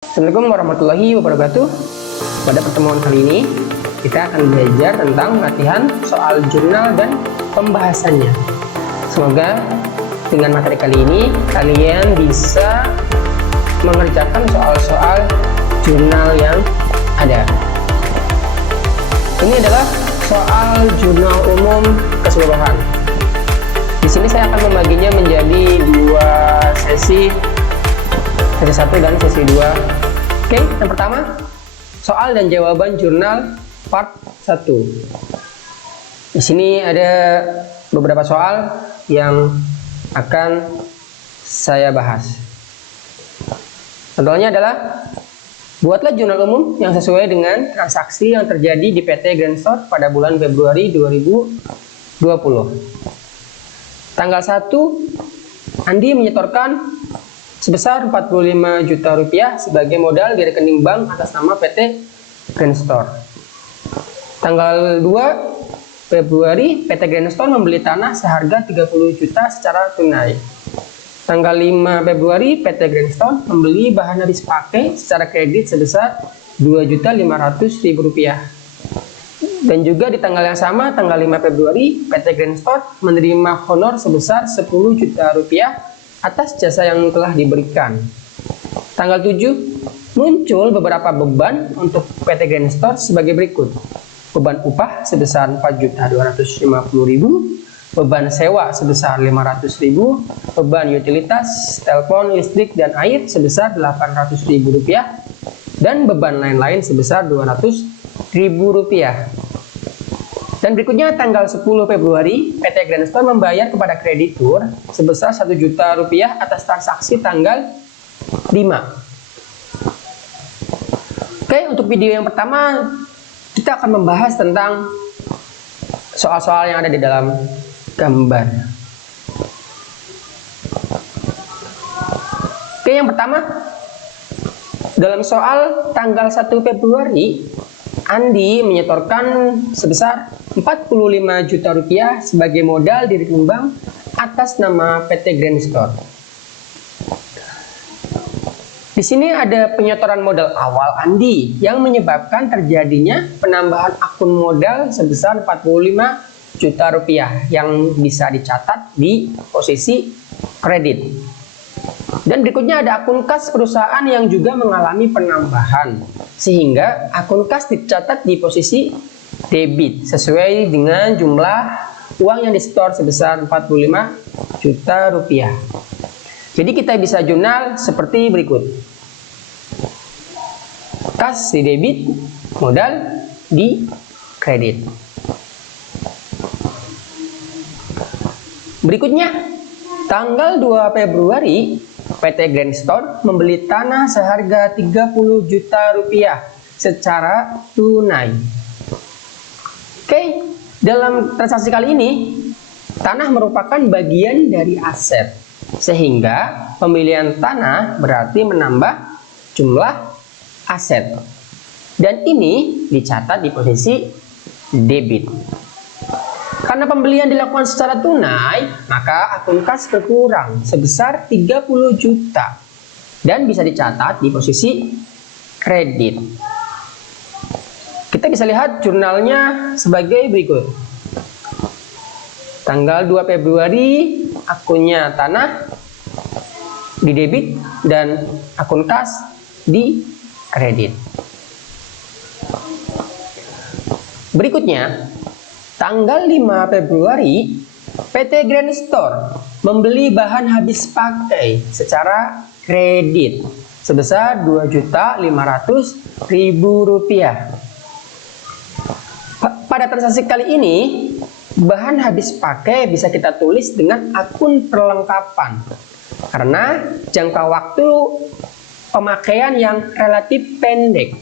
Assalamualaikum warahmatullahi wabarakatuh. Pada pertemuan kali ini kita akan belajar tentang latihan soal jurnal dan pembahasannya. Semoga dengan materi kali ini kalian bisa mengerjakan soal-soal jurnal yang ada. Ini adalah soal jurnal umum keseluruhan. Di sini saya akan membaginya menjadi dua sesi 1 dan sesi 2. Oke, yang pertama, soal dan jawaban jurnal part 1. Di sini ada beberapa soal yang akan saya bahas. Contohnya adalah, buatlah jurnal umum yang sesuai dengan transaksi yang terjadi di PT Grand Store pada bulan Februari 2020. Tanggal 1, Andi menyetorkan sebesar 45 juta rupiah sebagai modal di rekening bank atas nama PT Grand Store. Tanggal 2 Februari, PT Grand Store membeli tanah seharga 30 juta secara tunai. Tanggal 5 Februari, PT Grand Store membeli bahan habis pakai secara kredit sebesar 2.500.000 rupiah. Dan juga di tanggal yang sama, tanggal 5 Februari, PT Grand Store menerima honor sebesar 10 juta rupiah atas jasa yang telah diberikan. Tanggal 7, muncul beberapa beban untuk PT Grand Store sebagai berikut. Beban upah sebesar 4.250.000, beban sewa sebesar 500.000, beban utilitas, telepon, listrik, dan air sebesar 800.000 rupiah, dan beban lain-lain sebesar 200.000 rupiah. Dan berikutnya tanggal 10 Februari, PT Grand Store membayar kepada kreditur sebesar 1 juta rupiah atas transaksi tanggal 5. Oke, untuk video yang pertama, kita akan membahas tentang soal-soal yang ada di dalam gambar. Oke, yang pertama, dalam soal tanggal 1 Februari, Andi menyetorkan sebesar 45 juta rupiah sebagai modal di rekening bank atas nama PT Grand Store. Di sini ada penyetoran modal awal Andi yang menyebabkan terjadinya penambahan akun modal sebesar 45 juta rupiah yang bisa dicatat di posisi kredit. Dan berikutnya ada akun kas perusahaan yang juga mengalami penambahan, sehingga akun kas dicatat di posisi debit sesuai dengan jumlah uang yang disetor sebesar 45 juta rupiah. Jadi kita bisa jurnal seperti berikut. Kas di debit, modal di kredit. Berikutnya, tanggal 2 Februari, PT Grand Store membeli tanah seharga 30 juta rupiah secara tunai. Oke, dalam transaksi kali ini, tanah merupakan bagian dari aset, sehingga pembelian tanah berarti menambah jumlah aset. Dan ini dicatat di posisi debit. Karena pembelian dilakukan secara tunai, maka akun kas berkurang sebesar 30 juta dan bisa dicatat di posisi kredit. Kita bisa lihat jurnalnya sebagai berikut. Tanggal 2 Februari, akunnya tanah di debit dan akun kas di kredit. Berikutnya, tanggal 5 Februari, PT Grand Store membeli bahan habis pakai secara kredit sebesar 2.500.000 rupiah. Pada transaksi kali ini, bahan habis pakai bisa kita tulis dengan akun perlengkapan karena jangka waktu pemakaian yang relatif pendek.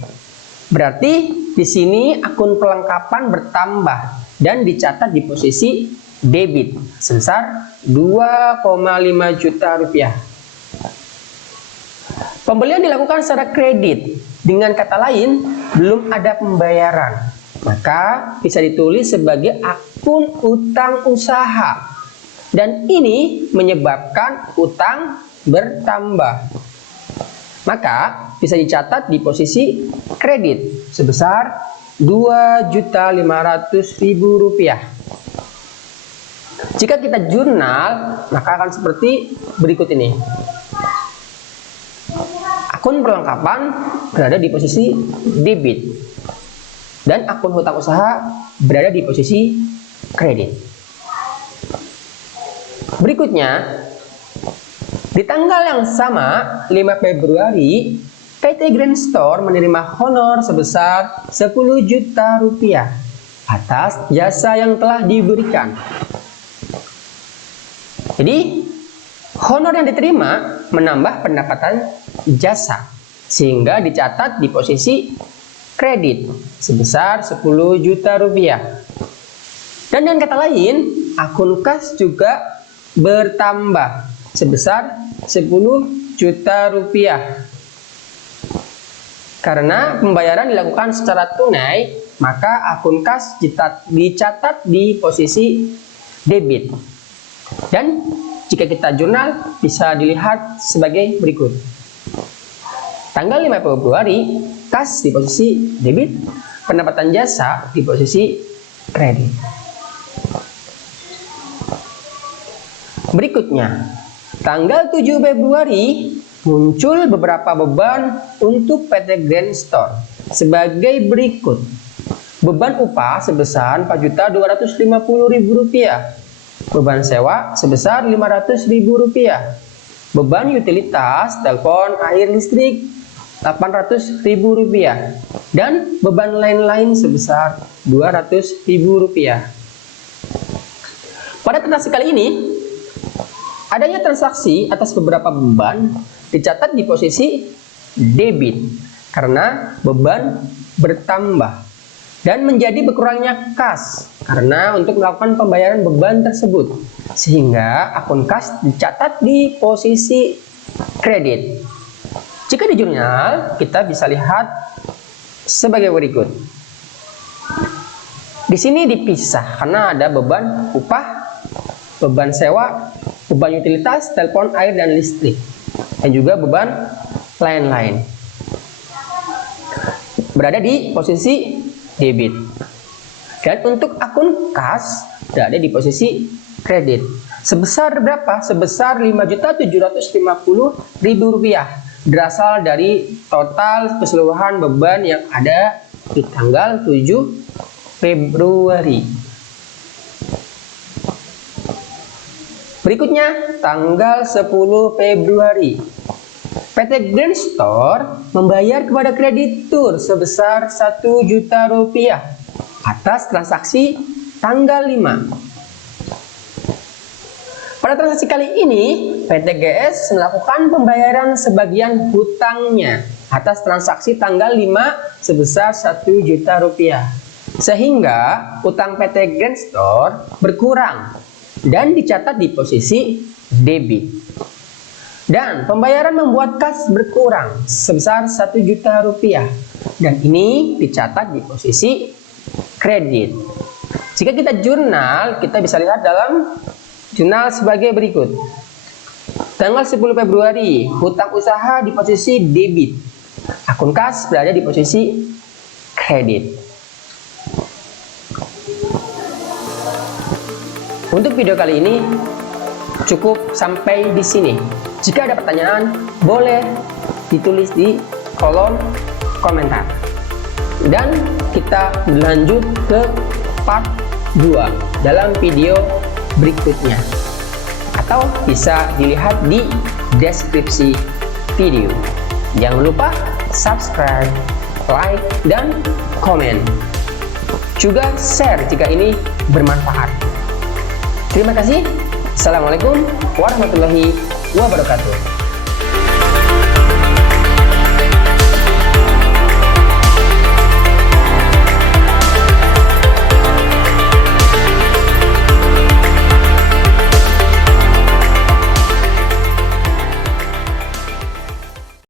Berarti di sini akun perlengkapan bertambah dan dicatat di posisi debit sebesar 2,5 juta rupiah. Pembelian dilakukan secara kredit, dengan kata lain belum ada pembayaran, maka bisa ditulis sebagai akun utang usaha, dan ini menyebabkan utang bertambah. maka bisa dicatat di posisi kredit sebesar Rp2.500.000. Jika kita jurnal, maka akan seperti berikut ini. Akun perlengkapan berada di posisi debit dan akun hutang usaha berada di posisi kredit. Berikutnya, di tanggal yang sama, 5 Februari, PT Grand Store menerima honor sebesar Rp10 juta atas jasa yang telah diberikan. Jadi, honor yang diterima menambah pendapatan jasa, sehingga dicatat di posisi kredit sebesar Rp10 juta. Dan dengan kata lain, akun kas juga bertambah sebesar Rp10 juta. Karena pembayaran dilakukan secara tunai, maka akun kas dicatat di posisi debit. Dan jika kita jurnal, bisa dilihat sebagai berikut. Tanggal 5 Februari, kas di posisi debit, pendapatan jasa di posisi kredit. Berikutnya, tanggal 7 Februari, muncul beberapa beban untuk PT Grand Store sebagai berikut. Beban upah sebesar Rp4.250.000, beban sewa sebesar Rp500.000, beban utilitas telepon, air, listrik Rp800.000, dan beban lain-lain sebesar Rp200.000. Pada transaksi kali ini, adanya transaksi atas beberapa beban dicatat di posisi debit karena beban bertambah dan menjadi berkurangnya kas karena untuk melakukan pembayaran beban tersebut, sehingga akun kas dicatat di posisi kredit. Jika di jurnal, kita bisa lihat sebagai berikut. Di sini dipisah karena ada beban upah, beban sewa, beban utilitas, telepon, air, dan listrik, dan juga beban lain-lain. Berada di posisi debit. Dan untuk akun kas berada di posisi kredit. Sebesar berapa? Sebesar Rp5.750.000, berasal dari total keseluruhan beban yang ada di tanggal 7 Februari. Berikutnya, tanggal 10 Februari, PT Grand Store membayar kepada kreditur sebesar Rp1 juta atas transaksi tanggal 5. Pada transaksi kali ini, PT GS melakukan pembayaran sebagian hutangnya atas transaksi tanggal 5 sebesar Rp1 juta. Sehingga hutang PT Grand Store berkurang dan dicatat di posisi debit. Dan pembayaran membuat kas berkurang sebesar Rp1 juta. Dan ini dicatat di posisi kredit. Jika kita jurnal, kita bisa lihat dalam jurnal sebagai berikut. Tanggal 10 Februari, hutang usaha di posisi debit. Akun kas berada di posisi kredit. Untuk video kali ini cukup sampai di sini. Jika ada pertanyaan, boleh ditulis di kolom komentar. Dan kita berlanjut ke part 2 dalam video berikutnya. Atau bisa dilihat di deskripsi video. Jangan lupa subscribe, like, dan komen. Juga share jika ini bermanfaat. Terima kasih. Assalamualaikum warahmatullahi wabarakatuh.